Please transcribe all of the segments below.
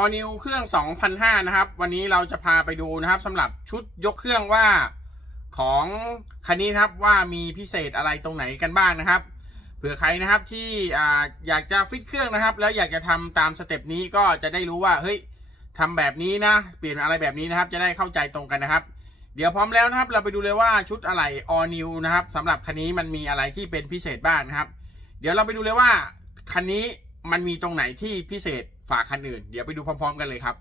All New เครื่อง 2,005 นะครับ วันนี้เราจะพาไปดูนะครับสำหรับชุดยกเครื่องว่าของคันนี้ครับว่ามีพิเศษอะไรตรงไหนกันบ้างนะครับ เผื่อใครนะครับที่อ่าอยากจะฟิตเครื่องนะครับ แล้วอยากจะทำตามสเต็ปนี้ก็จะได้รู้ว่าเฮ้ยทำแบบนี้นะ เปลี่ยนอะไรแบบนี้นะครับ จะได้เข้าใจตรงกันนะครับ เดี๋ยวพร้อมแล้วนะครับ เราไปดูเลยว่าชุดอะไร All New นะครับสำหรับคันนี้มันมีอะไรที่เป็นพิเศษบ้างนะครับ เดี๋ยวเราไปดูเลยว่าคันนี้มันมีตรงไหนที่พิเศษ ฝาคันอื่น เดี๋ยวไปดูพร้อม ๆ กันเลยครับ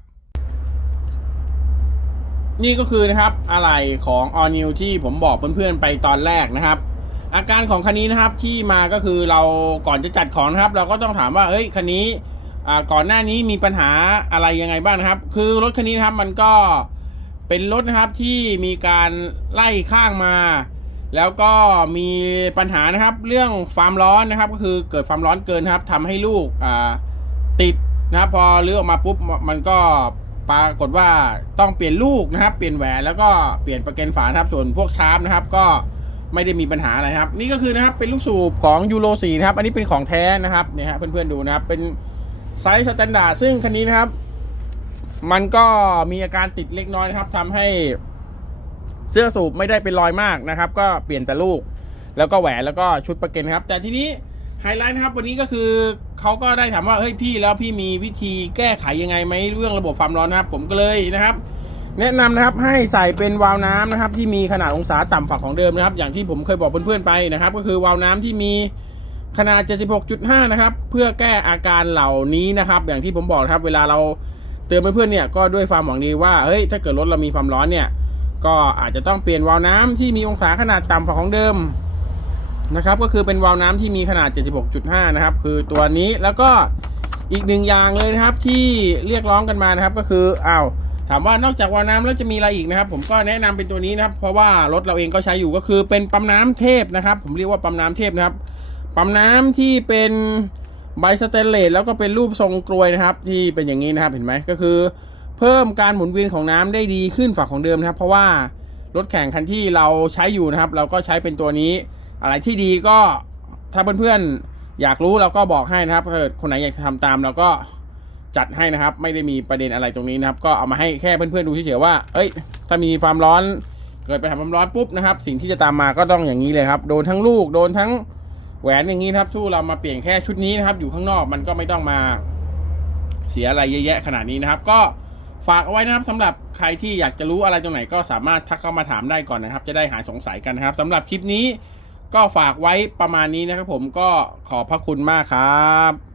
นี่ก็คือนะครับอะไรของ All New ที่ผมบอกเพื่อนๆไปตอนแรกนะครับ อาการของคันนี้นะครับที่มาก็คือเราก่อนจะจัดของนะครับ เราก็ต้องถามว่าเฮ้ยคันนี้ก่อนหน้านี้มีปัญหาอะไรยังไงบ้างนะครับ คือรถคันนี้นะครับมันก็เป็นรถนะครับที่มีการไล่ข้างมา แล้วก็มีปัญหานะครับ เรื่องความร้อนนะครับ ก็คือเกิดความร้อนเกินครับทำให้ลูกติด นะครับพอรื้อออกมาปุ๊บมันก็ปรากฏว่าต้องเปลี่ยนลูกนะครับ เปลี่ยนแหวนแล้วก็เปลี่ยนประแกนฝานะครับ ส่วนพวกชาร์ปนะครับ ก็ไม่ได้มีปัญหาอะไรครับ นี่ก็คือนะครับเป็นลูกสูบของยูโร4นะครับ อันนี้เป็นของแท้นะครับเนี่ยฮะเพื่อนๆดูนะครับ เป็นไซส์สแตนดาร์ดซึ่งคันนี้นะครับ มันก็มีอาการติดเล็กน้อยนะครับทำให้เสื้อสูบไม่ได้เป็นรอยมากนะครับ ก็เปลี่ยนแต่ลูก แล้วก็แหวนแล้วก็ชุดประเกันครับ แต่ทีนี้ ไฮไลท์นะครับวันนี้ก็คือเขาก็ได้ถามว่าเฮ้ยพี่แล้วพี่มีวิธีแก้ไขยังไงไหมเรื่องระบบความร้อนนะครับ ผมก็เลยนะครับ แนะนำนะครับให้ใส่เป็นวาล์วน้ำนะครับ ที่มีขนาดองศาต่ำฝาของเดิมนะครับ อย่างที่ผมเคยบอกเพื่อนๆไปนะครับ ก็คือวาล์วน้ำที่มีขนาด 76.5 นะครับ เพื่อแก้อาการเหล่านี้นะครับ อย่างที่ผมบอกครับเวลาเราเตือนเพื่อนๆเนี่ยก็ด้วยความหวังดีว่าเฮ้ยถ้าเกิดรถเรามีความร้อนเนี่ยก็อาจจะต้องเปลี่ยนวาล์วน้ำที่มีองศาขนาดต่ำกว่าของเดิม นะครับก็คือเป็นวาล์วน้ำที่มีขนาด 76.5 นะครับ คือตัวนี้แล้วก็อีกหนึ่งอย่างเลยนะครับที่เรียกร้องกันมานะครับก็คืออ้าวถามว่านอกจากวาล์วน้ำแล้วจะมีอะไรอีกนะครับ ผมก็แนะนำเป็นตัวนี้นะครับ เพราะว่ารถเราเองก็ใช้อยู่ก็คือเป็นปั๊มน้ำเทพนะครับ ผมเรียกว่าปั๊มน้ำเทพนะครับ ปั๊มน้ำที่เป็นไบสเตนเลสแล้วก็เป็นรูปทรงกลวยนะครับ ที่เป็นอย่างนี้นะครับเห็นไหมก็คือ เพิ่มการหมุนเวียนของน้ำได้ดีขึ้นฝั่งของเดิมนะครับ เพราะว่ารถแข่งคันที่เราใช้อยู่นะครับ เราก็ใช้เป็นตัวนี้ อะไรที่ดีก็ถ้าเพื่อนๆอยากรู้เราก็บอกให้นะครับถ้าคนไหนอยากจะทำตามเราก็จัดให้นะครับ ไม่ได้มีประเด็นอะไรตรงนี้นะครับ ก็เอามาให้แค่เพื่อนๆดูเฉยๆว่า เอ้ย ถ้ามีความร้อนเกิดไปทำความร้อนปุ๊บนะครับ สิ่งที่จะตามมาก็ต้องอย่างนี้เลยครับ โดนทั้งลูก โดนทั้งแหวนอย่างนี้ครับสู้เรามาเปลี่ยนแค่ชุดนี้นะครับ อยู่ข้างนอกมันก็ไม่ต้องมาเสียอะไรเยอะแยะขนาดนี้นะครับ ก็ฝากเอาไว้นะครับสำหรับใครที่อยากจะรู้อะไรตรงไหนก็สามารถทักเข้ามาถามได้ก่อนนะครับ จะได้หายสงสัยกันนะครับสำหรับคลิปนี้ ก็ฝากไว้ประมาณนี้นะครับผมก็ขอบพระคุณมากครับ